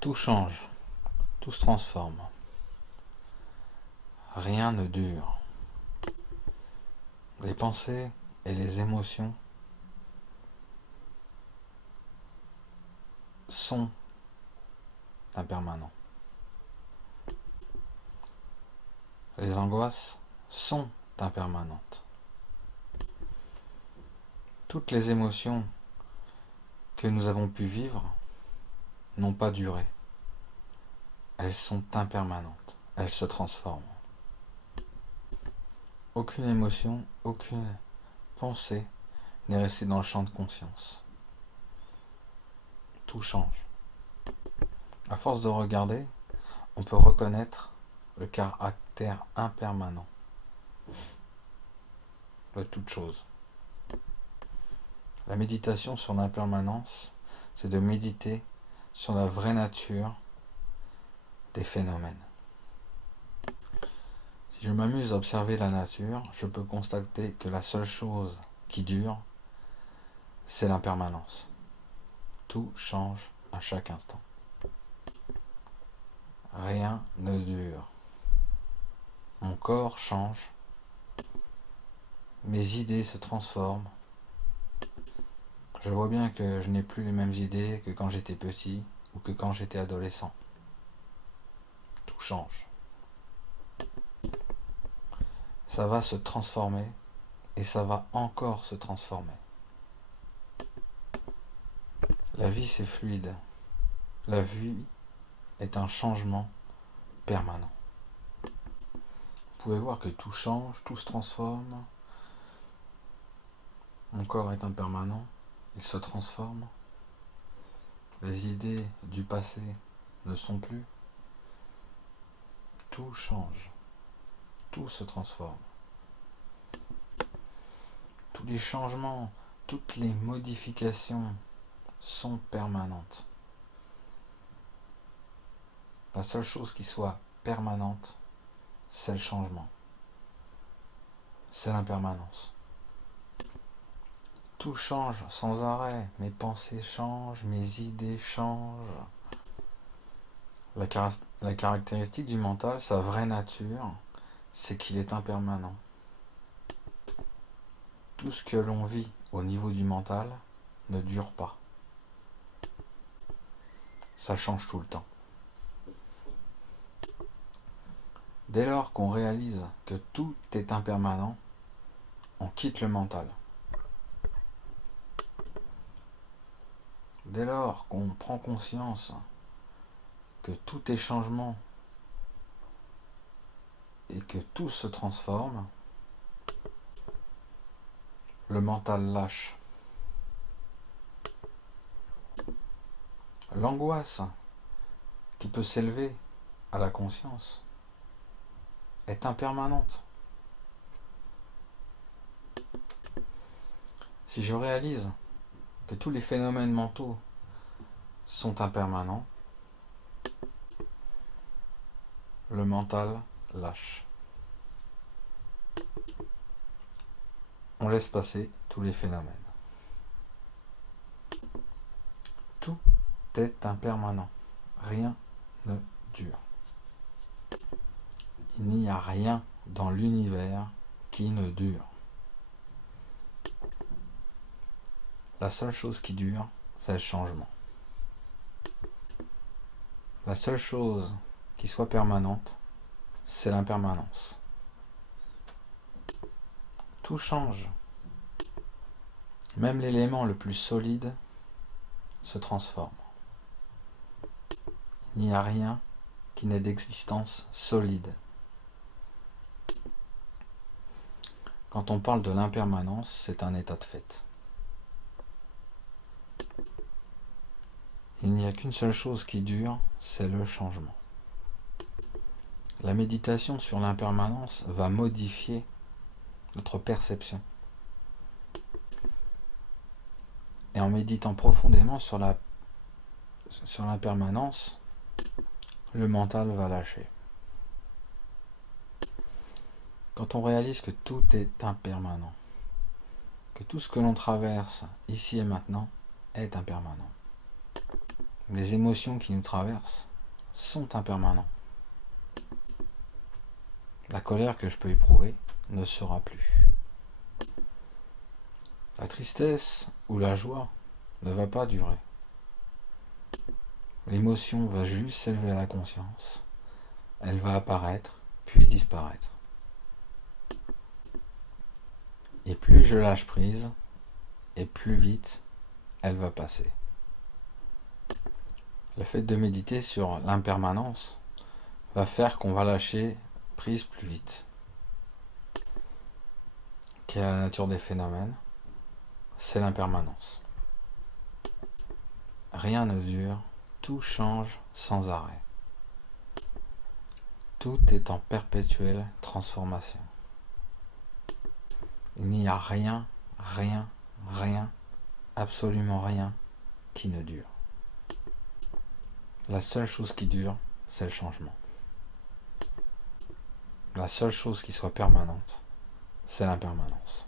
Tout change, tout se transforme. Rien ne dure. Les pensées et les émotions sont impermanents. Les angoisses sont impermanentes. Toutes les émotions que nous avons pu vivre n'ont pas duré. Elles sont impermanentes. Elles se transforment. Aucune émotion, aucune pensée n'est restée dans le champ de conscience. Tout change. À force de regarder, on peut reconnaître le caractère impermanent de toute chose. La méditation sur l'impermanence, c'est de méditer sur la vraie nature des phénomènes. Si je m'amuse à observer la nature, je peux constater que la seule chose qui dure, c'est l'impermanence. Tout change à chaque instant. Rien ne dure. Mon corps change, mes idées se transforment. Je vois bien que je n'ai plus les mêmes idées que quand j'étais petit ou que quand j'étais adolescent. Tout change. Ça va se transformer et ça va encore se transformer. La vie, c'est fluide. La vie est un changement permanent. Vous pouvez voir que tout change, tout se transforme. Mon corps est impermanent, il se transforme. Les idées du passé ne sont plus. Tout change, tout se transforme. Tous les changements, toutes les modifications sont permanentes. La seule chose qui soit permanente, c'est le changement. C'est l'impermanence. Tout change sans arrêt. Mes pensées changent, mes idées changent. La caractéristique du mental, sa vraie nature, c'est qu'il est impermanent. Tout ce que l'on vit au niveau du mental ne dure pas. Ça change tout le temps. Dès lors qu'on réalise que tout est impermanent, on quitte le mental. Dès lors qu'on prend conscience que tout est changement et que tout se transforme, le mental lâche. L'angoisse qui peut s'élever à la conscience est impermanente. Si je réalise que tous les phénomènes mentaux sont impermanents, le mental lâche. On laisse passer tous les phénomènes. Tout est impermanent. Rien ne dure. Il n'y a rien dans l'univers qui ne dure. La seule chose qui dure, c'est le changement. La seule chose qui soit permanente, c'est l'impermanence. Tout change. Même l'élément le plus solide se transforme. Il n'y a rien qui n'ait d'existence solide. Quand on parle de l'impermanence, c'est un état de fait. Il n'y a qu'une seule chose qui dure, c'est le changement. La méditation sur l'impermanence va modifier notre perception. Et en méditant profondément sur l'impermanence, le mental va lâcher. Quand on réalise que tout est impermanent, que tout ce que l'on traverse ici et maintenant est impermanent, Les émotions qui nous traversent sont impermanentes. La colère que je peux éprouver ne sera plus. La tristesse ou la joie ne va pas durer. L'émotion va juste s'élever à la conscience. Elle va apparaître, puis disparaître. Et plus je lâche prise, et plus vite elle va passer. Le fait de méditer sur l'impermanence va faire qu'on va lâcher prise plus vite. Quelle est la nature des phénomènes? C'est l'impermanence. Rien ne dure, tout change sans arrêt. Tout est en perpétuelle transformation. Il n'y a rien, absolument rien qui ne dure. La seule chose qui dure, c'est le changement. La seule chose qui soit permanente, c'est l'impermanence.